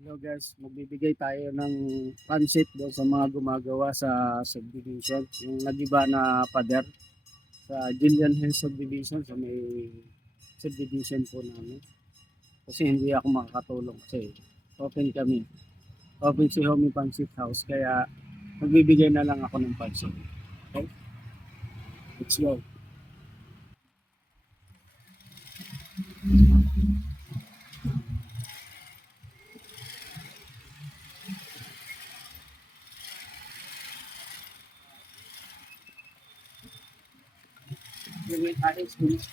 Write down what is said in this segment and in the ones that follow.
Hello guys, magbibigay tayo ng pansit doon sa mga gumagawa sa subdivision. Yung nagiba na pader sa Gillian Hills Subdivision sa may subdivision po namin. Kasi hindi ako makakatulong kasi open kami. Open si Homie Pansit House kaya magbibigay na lang ako ng pansit. Okay? Let's go. Wait, ayos, bilis.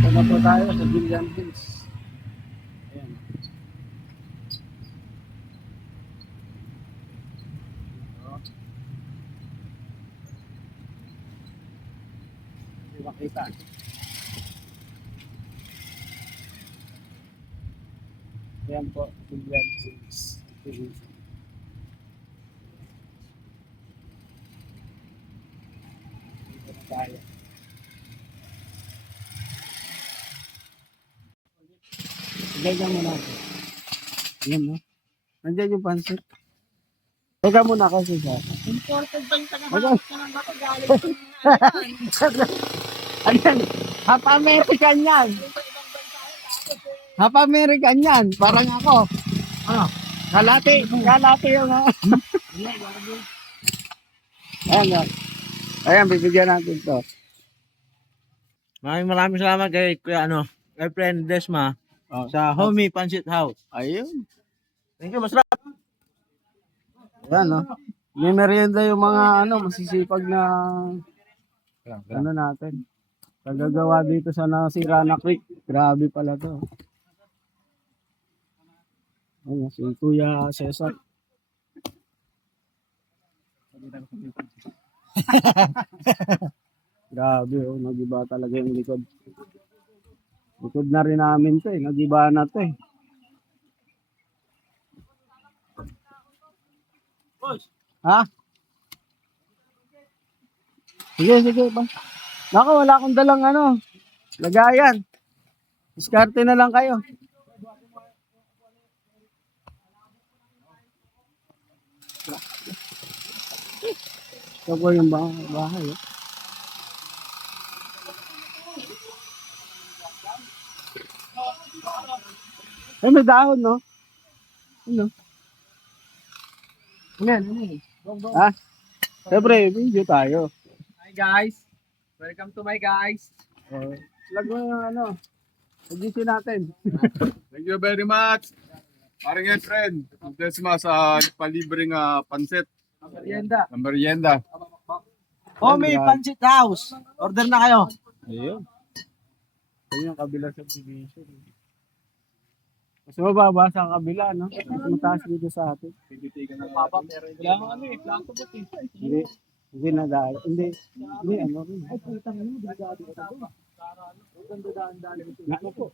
Ito na po tayo sa Gillian Hills. Ayan. Hindi makita. Ayan po, Gillian Hills. Dito na tayo. Ganyan mo na. Ayan mo. Nandiyan yung pansit. Teka muna kasi siya. Important ba yung tagahanap ka ng makagaling? Ayan. Half American yan. Half American yan. Parang ako. Ano? Kalate yung ayan. Ayan, bibigyan natin to. Maraming salamat kay kay friend Desma Oh. sa Homie Pansit House. Ayun. Thank you, masarap. Ayan, no? May merienda yung mga masisipag na natin. Kagagawa dito sa nasira na creek. Grabe pala to. Ayan, si Kuya Cesar. Grabe, oh, nagiba talaga yung likod. Likod na rin namin to eh, nagiba na to eh. Ha? Sige ba. Nako, wala akong dalang lagayan. Diskarte na lang kayo. Ito po yung bahay. Eh. Ay, may dahon, no? Ano? Ano? Ha? Siyempre, video tayo. Hi guys! Welcome to my guys! Lag mo yung Pag-isi natin. Thank you very much. Paring friend, Desma sa palibreng pansit Merienda. ng merienda. Homie Pansit House. Order na kayo. Ayun. Ayun yung kabila sa division. Mas mababa sa kabila, no? Mas mataas dito sa atin. Papa, meron lang plato ba Hindi na dahil. Hindi rin. Ay, putang mo, delikado ka doon. Ganda daan dito. Nako po.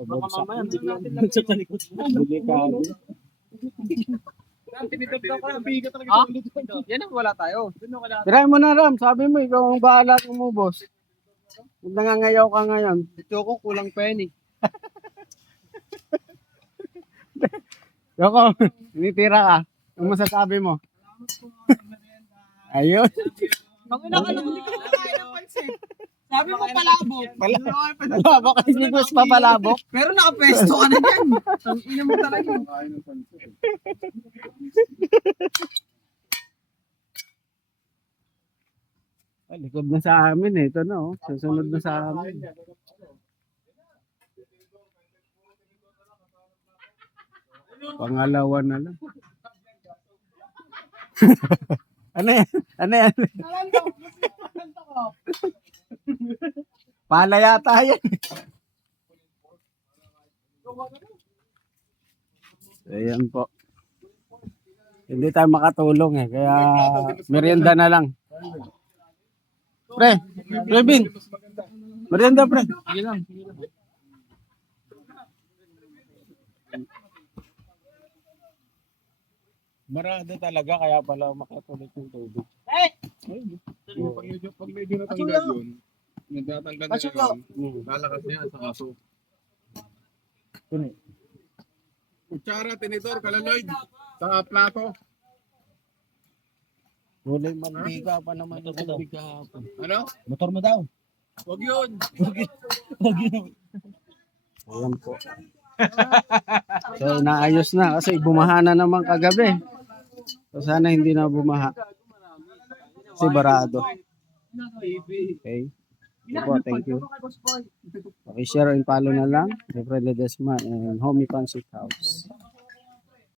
Baka mamaya biglang sa talikod. Delikado. Tinitip daw ka, bigat talaga dito. Yan ang wala tayo. Try mo na, Ram. Sabi mo, ikaw ang bahala mo, boss. Kung nangangayaw ka ngayon. Ito ko, kulang penny. Yoko, tinitira ka. Ang masasabi mo? Ayun. Pangina ka lang, hindi ka nakain ng pansit. Sabi mo palabok. Palabok kasi ni Boss papalabok. Pero nakapesto ka na dyan. Ang ina mo talaga. Ay, likod na sa amin eh. Ito na oh. Susunod na sa amin. Pangalawa na lang. Ano yan? Ano yan? Pala yata yan. Ayan po. Hindi tayo makatulong eh. Kaya merienda na lang. Pre, Bin. Merienda pre. Sige lang. Barado talaga, kaya pala makatulit yung tubig. Pag medyo natanggal yun, nagtatanggal na yun, lalakas niya sa kaso. Kutsara, tinitor, kalaloy, sa plato. Kulay mantika pa naman yung tubig kahapon. Ano? Motor mo daw. Huwag yun. Ayan po. So, inaayos na kasi bumaha na naman kagabi. So, sana hindi na bumaha. Kasi barado. Okay. Ito po, thank you. Okay, share and follow na lang. Jeffrey Ledesma and Homie Pancit House.